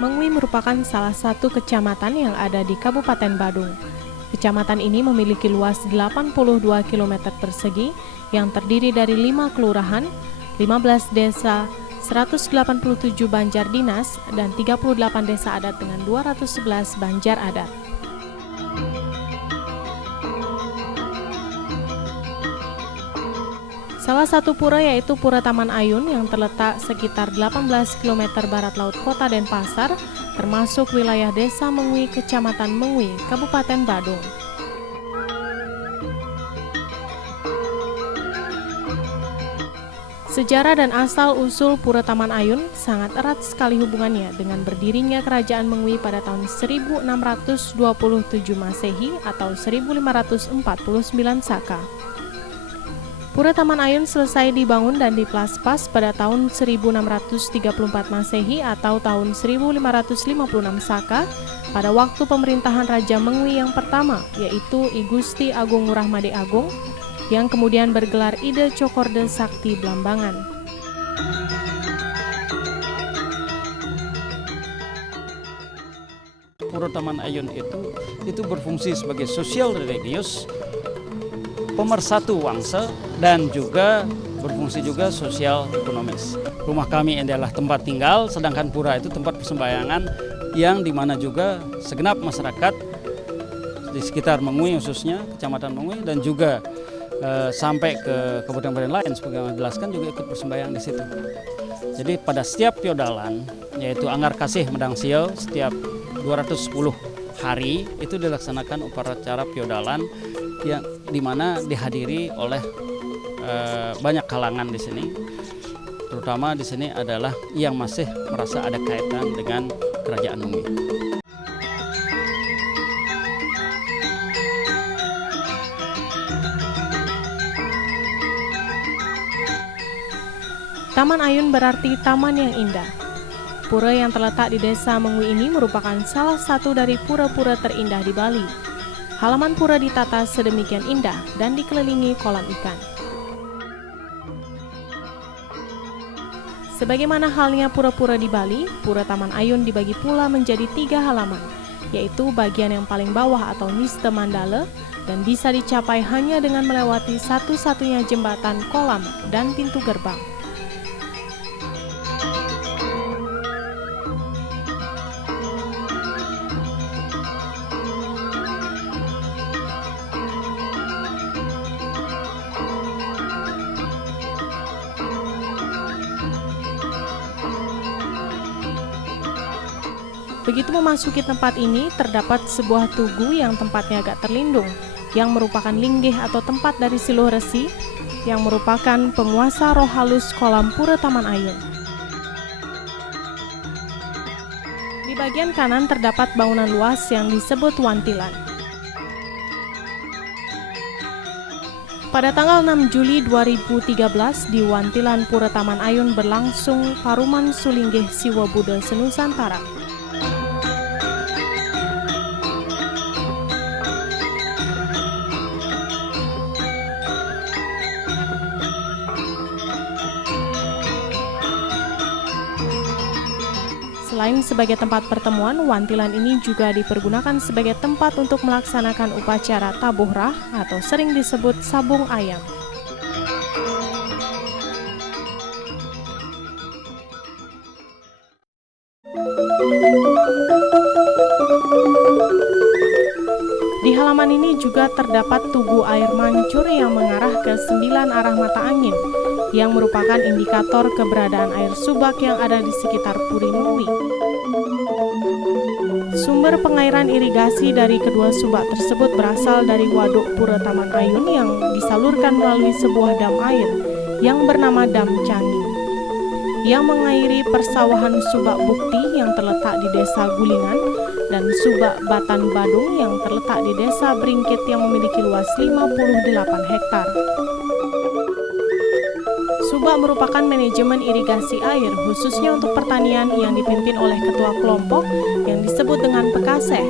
Mengwi merupakan salah satu kecamatan yang ada di Kabupaten Badung. Kecamatan ini memiliki luas 82 km persegi yang terdiri dari 5 kelurahan, 15 desa, 187 banjar dinas, dan 38 desa adat dengan 211 banjar adat. Salah satu pura yaitu Pura Taman Ayun yang terletak sekitar 18 km barat laut kota Denpasar, termasuk wilayah Desa Mengwi, Kecamatan Mengwi, Kabupaten Badung. Sejarah dan asal-usul Pura Taman Ayun sangat erat sekali hubungannya dengan berdirinya Kerajaan Mengwi pada tahun 1627 Masehi atau 1549 Saka. Pura Taman Ayun selesai dibangun dan diplaspas pada tahun 1634 Masehi atau tahun 1556 Saka pada waktu pemerintahan Raja Mengwi yang pertama, yaitu I Gusti Agung Ngurah Made Agung, yang kemudian bergelar Ide Cokorde Sakti Blambangan. Pura Taman Ayun itu berfungsi sebagai sosial religius, pemersatu bangsa, dan juga berfungsi juga sosial ekonomis. Rumah kami adalah tempat tinggal, sedangkan pura itu tempat persembahyangan yang dimana juga segenap masyarakat di sekitar Mengwi khususnya, Kecamatan Mengwi, dan juga sampai ke kabupaten lain sebagaimana dijelaskan juga ikut persembahyangan di situ. Jadi pada setiap piodalan, yaitu Anggar Kasih Medang Siau, setiap 210 hari itu dilaksanakan upacara piodalan yang dimana dihadiri oleh banyak kalangan di sini, terutama di sini adalah yang masih merasa ada kaitan dengan Kerajaan Mengwi. Taman Ayun berarti taman yang indah. Pura yang terletak di Desa Mengwi ini merupakan salah satu dari pura-pura terindah di Bali. Halaman pura ditata sedemikian indah dan dikelilingi kolam ikan. Sebagaimana halnya pura-pura di Bali, Pura Taman Ayun dibagi pula menjadi 3 halaman, yaitu bagian yang paling bawah atau Niste Mandala, dan bisa dicapai hanya dengan melewati satu-satunya jembatan kolam dan pintu gerbang. Begitu memasuki tempat ini, terdapat sebuah tugu yang tempatnya agak terlindung, yang merupakan linggih atau tempat dari Siluh Resi, yang merupakan penguasa roh halus kolam Pura Taman Ayun. Di bagian kanan terdapat bangunan luas yang disebut Wantilan. Pada tanggal 6 Juli 2013, di Wantilan Pura Taman Ayun berlangsung Paruman Sulinggih Siwa Buddha Senusantara. Selain sebagai tempat pertemuan, Wantilan ini juga dipergunakan sebagai tempat untuk melaksanakan upacara tabuhrah atau sering disebut sabung ayam. Di halaman ini juga terdapat tugu air mancur yang mengarah ke 9 arah mata angin, yang merupakan indikator keberadaan air subak yang ada di sekitar Puri Mengwi. Sumber pengairan irigasi dari kedua subak tersebut berasal dari Waduk Pura Taman Ayun yang disalurkan melalui sebuah dam air yang bernama Dam Canggih, yang mengairi persawahan Subak Bukti yang terletak di Desa Gulingan dan Subak Batan Badung yang terletak di Desa Bringkit yang memiliki luas 58 hektar. Subak merupakan manajemen irigasi air khususnya untuk pertanian yang dipimpin oleh ketua kelompok yang disebut dengan Pekaseh,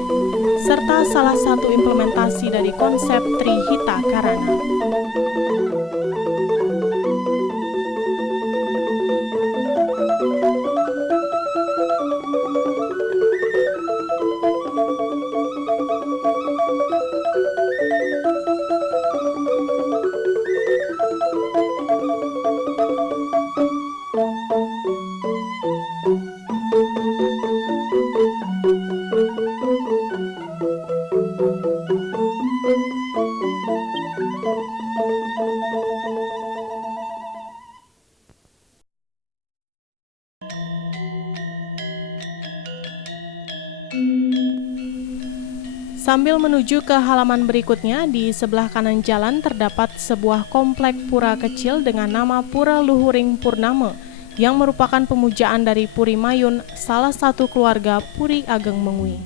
serta salah satu implementasi dari konsep Trihita Karana. Sambil menuju ke halaman berikutnya, di sebelah kanan jalan terdapat sebuah komplek pura kecil dengan nama Pura Luhuring Purnama yang merupakan pemujaan dari Puri Mayun, salah satu keluarga Puri Ageng Mengwi.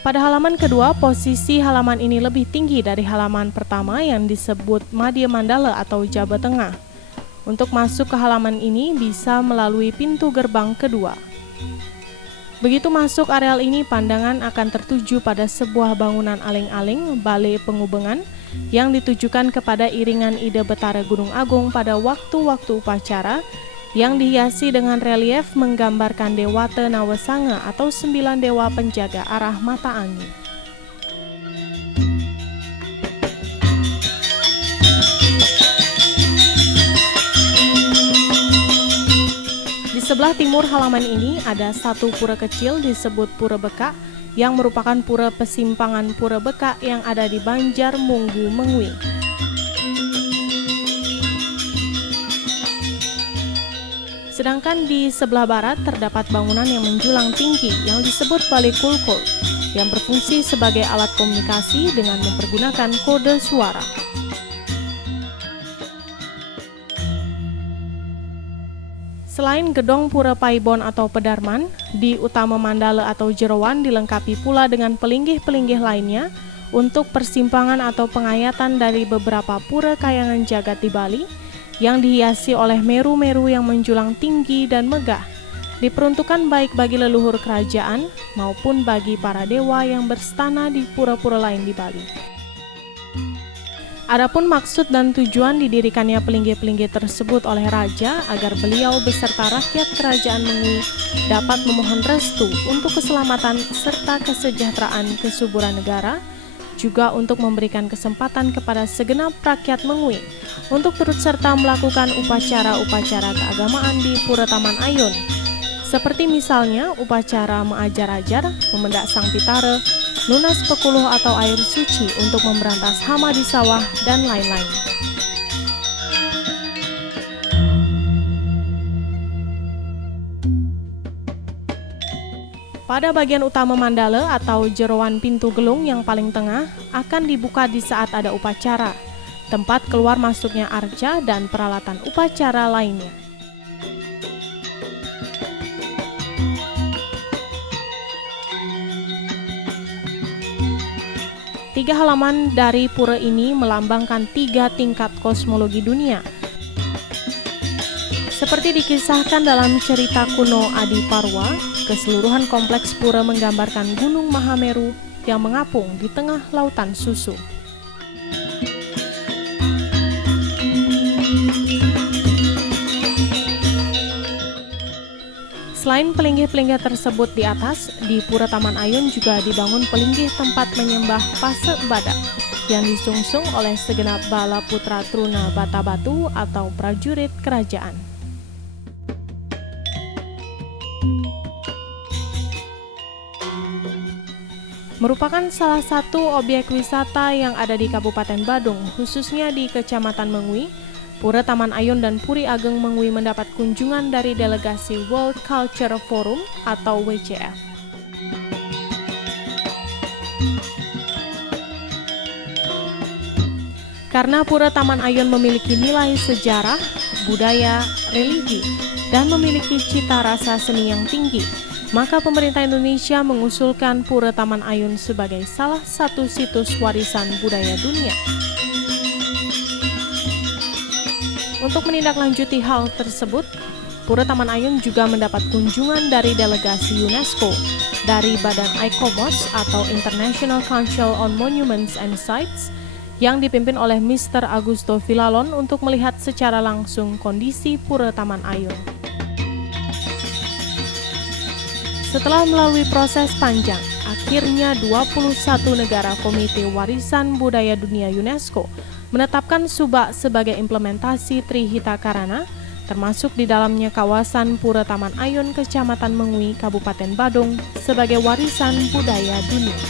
Pada halaman kedua, posisi halaman ini lebih tinggi dari halaman pertama yang disebut Madya Mandala atau Jaba Tengah. Untuk masuk ke halaman ini bisa melalui pintu gerbang kedua. Begitu masuk areal ini, pandangan akan tertuju pada sebuah bangunan aling-aling Balai Pengubengan yang ditujukan kepada iringan Ida Betara Gunung Agung pada waktu-waktu upacara yang dihiasi dengan relief menggambarkan Dewata Nawasanga atau 9 dewa penjaga arah mata angin. Di sebelah timur halaman ini ada satu pura kecil disebut Pura Bekak yang merupakan pura pesimpangan Pura Bekak yang ada di Banjar Munggu Mengwi. Sedangkan di sebelah barat terdapat bangunan yang menjulang tinggi yang disebut Balai Kulkul yang berfungsi sebagai alat komunikasi dengan mempergunakan kode suara. Selain gedong Pura Paibon atau Pedarman, di Utama Mandala atau Jeroan dilengkapi pula dengan pelinggih-pelinggih lainnya untuk persimpangan atau pengayatan dari beberapa pura kayangan jagat di Bali yang dihiasi oleh meru-meru yang menjulang tinggi dan megah, diperuntukkan baik bagi leluhur kerajaan maupun bagi para dewa yang berstana di pura-pura lain di Bali. Adapun maksud dan tujuan didirikannya pelinggih-pelinggih tersebut oleh raja agar beliau beserta rakyat kerajaan Mengwi dapat memohon restu untuk keselamatan serta kesejahteraan kesuburan negara, juga untuk memberikan kesempatan kepada segenap rakyat Mengwi untuk turut serta melakukan upacara-upacara keagamaan di Pura Taman Ayun, seperti misalnya upacara mengajar-ajar, memendak sang pitara, lunas pekuluh atau air suci untuk memberantas hama di sawah, dan lain-lain. Pada bagian utama mandala atau jeroan pintu gelung yang paling tengah akan dibuka di saat ada upacara, tempat keluar masuknya arca dan peralatan upacara lainnya. Tiga halaman dari pura ini melambangkan 3 tingkat kosmologi dunia. Seperti dikisahkan dalam cerita kuno Adi Parwa, keseluruhan kompleks pura menggambarkan Gunung Mahameru yang mengapung di tengah lautan susu. Selain pelinggih-pelinggih tersebut di atas, di Pura Taman Ayun juga dibangun pelinggih tempat menyembah Pase Badak yang disungsung oleh segenap bala putra Truna Batabatu atau prajurit kerajaan. Merupakan salah satu objek wisata yang ada di Kabupaten Badung, khususnya di Kecamatan Mengwi, Pura Taman Ayun dan Puri Ageng Mengwi mendapat kunjungan dari delegasi World Culture Forum atau WCF. Karena Pura Taman Ayun memiliki nilai sejarah, budaya, religi, dan memiliki cita rasa seni yang tinggi, maka pemerintah Indonesia mengusulkan Pura Taman Ayun sebagai salah satu situs warisan budaya dunia. Untuk menindaklanjuti hal tersebut, Pura Taman Ayun juga mendapat kunjungan dari delegasi UNESCO dari Badan ICOMOS atau International Council on Monuments and Sites yang dipimpin oleh Mr. Augusto Villalon untuk melihat secara langsung kondisi Pura Taman Ayun. Setelah melalui proses panjang, akhirnya 21 negara Komite Warisan Budaya Dunia UNESCO menetapkan Subak sebagai implementasi Trihita Karana, termasuk di dalamnya kawasan Pura Taman Ayun, Kecamatan Mengwi, Kabupaten Badung, sebagai warisan budaya dunia.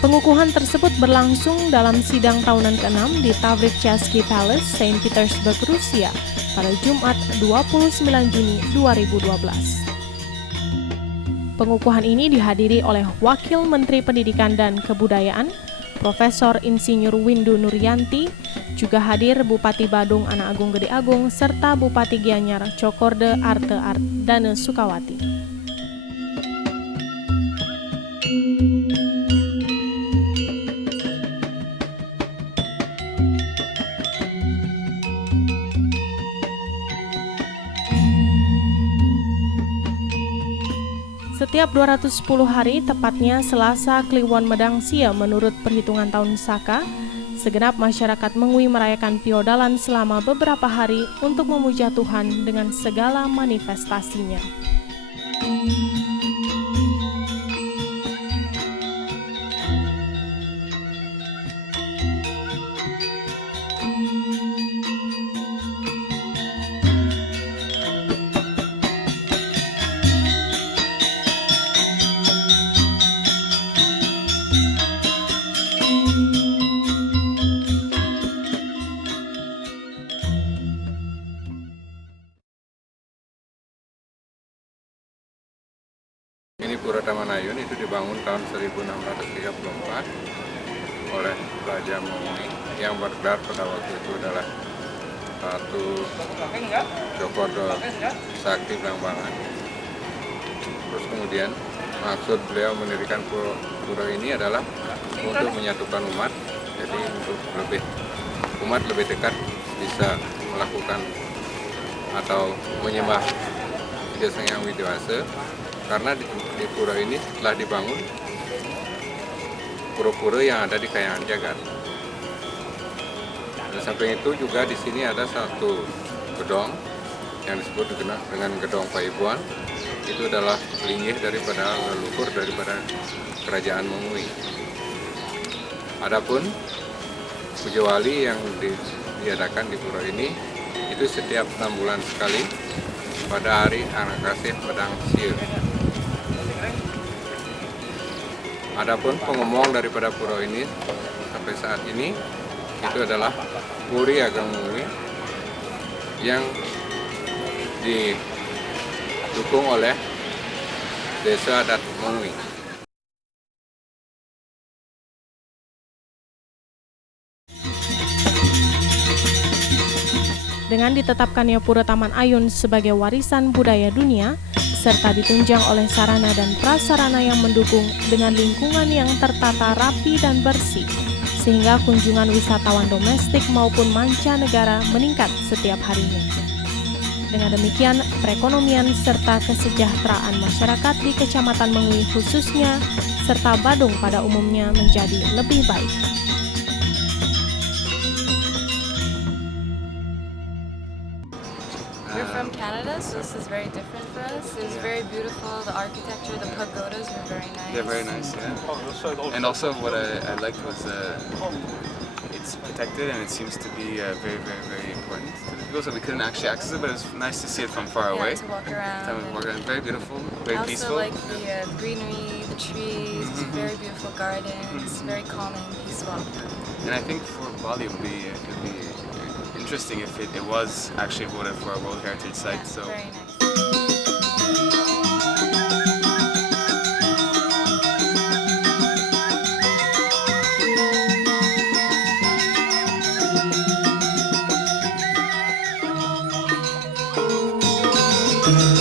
Pengukuhan tersebut berlangsung dalam sidang tahunan ke-6 di Tavritsky Palace, Saint Petersburg, Rusia, pada Jumat 29 Juni 2012. Pengukuhan ini dihadiri oleh Wakil Menteri Pendidikan dan Kebudayaan, Profesor Insinyur Windu Nuryanti, juga hadir Bupati Badung Ana Agung Gede Agung, serta Bupati Gianyar Cokorde Arte Dane Sukawati. Setiap 210 hari, tepatnya Selasa Kliwon Medang Sia menurut perhitungan tahun Saka, segenap masyarakat Mengwi merayakan piodalan selama beberapa hari untuk memuja Tuhan dengan segala manifestasinya. Ini Pura Taman Ayun itu dibangun tahun 1634 oleh Raja Mengwi yang bergelar pada waktu itu adalah Ratu Cokorde Sakti Blambangan. Terus kemudian maksud beliau mendirikan pura ini adalah untuk menyatukan umat, jadi untuk umat lebih dekat bisa melakukan atau menyembah Ida Sang Hyang Widi-Wasa. Karena di pura ini telah dibangun pura-pura yang ada di Kahyangan Jagat. Dan samping itu juga di sini ada satu gedong yang disebut dengan Gedong Paibuan. Itu adalah linggih daripada leluhur daripada Kerajaan Mengwi. Adapun puja wali yang diadakan di pura ini itu setiap 6 bulan sekali pada hari Anakasih Pedang Siur. Adapun pengomong daripada pura ini sampai saat ini itu adalah Puri Ageng Mengwi yang didukung oleh Desa Adat Mengwi. Dengan ditetapkannya Pura Taman Ayun sebagai warisan budaya dunia, serta ditunjang oleh sarana dan prasarana yang mendukung dengan lingkungan yang tertata rapi dan bersih, sehingga kunjungan wisatawan domestik maupun mancanegara meningkat setiap harinya. Dengan demikian, perekonomian serta kesejahteraan masyarakat di Kecamatan Mengwi khususnya, serta Badung pada umumnya menjadi lebih baik. We're from Canada, so this is very different for us. It's very beautiful. The architecture, the pagodas were very nice. They're very nice, yeah. And also what I liked was it's protected and it seems to be very, very, very important to the people. So we couldn't actually access it, but it was nice to see it from far away. To walk around. Very beautiful, very peaceful. I also like the greenery, the trees, very beautiful gardens, very calming, peaceful. And I think for Bali, it would be interesting if it was actually voted for a World Heritage Site. So. Very nice.